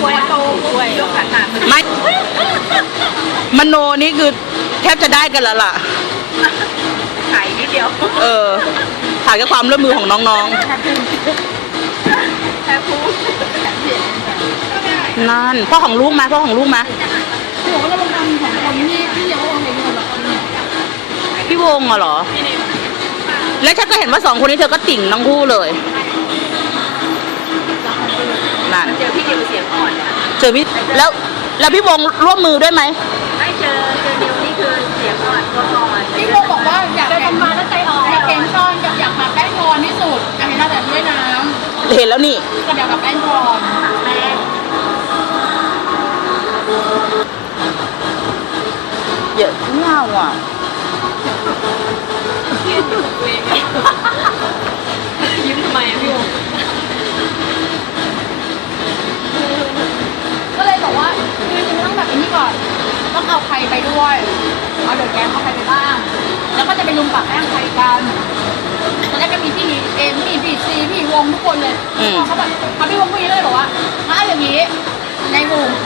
แบบก็ปลูกกล้วยโตกล้วยยกขนาดไม่ มโนนี่คือแทบจะได้กันแล้วล่ะ ขายนิดเดียวเออถ่ายกับความร่วมมือของน้องแค่พูดๆ นั่น พ่อของลูกมาพ่อของลูกมาหนูก็จะลงทำของคนที่ที่ยังไม่ลงเองเลยแบบพี่วงอะเหรอ แล้วฉันก็เห็นว่าสองคนนี้เธอก็ติ่งทั้งคู่เลย นั่น เจอพี่ดิวเสียงอ่อน เนี่ยเจอพี่แล้วแล้วพี่วงร่วมมือด้วยไหมไม่เจอเจอดิวนี่คือเสียงอ่อนตัวอ่อนพี่โบบอกว่าอยากเห็นมาแล้วใจอ่อนอยากเห็นตอนกับอยากมาแป้งทอนที่สุดอยากเห็นหน้าแต่ด้วยน้เห็นแล้วนี่ำกับอยากมาแป้งทอนแม่เยอะเงาอะ รไปด้วย เอาเดี๋ยวแกงเอาใครไปบ้าง แล้วก็จะไปลุมปากแป้งใครกันตอนแรกก็มีพี่เอ็มพี่พี่ซีพี่วงทุกคนเลยอืม พอเขาแบบเอาพี่วงพี่เลยบอกว่าถ้าอย่างนี้ในกลุ่มในในกลุ่มเนี่ยไม่เอาพี่วงไปละไม่ให้พี่วงไปแล้วก็ให้ทุกคนไปลุมปากแป้งพี่วง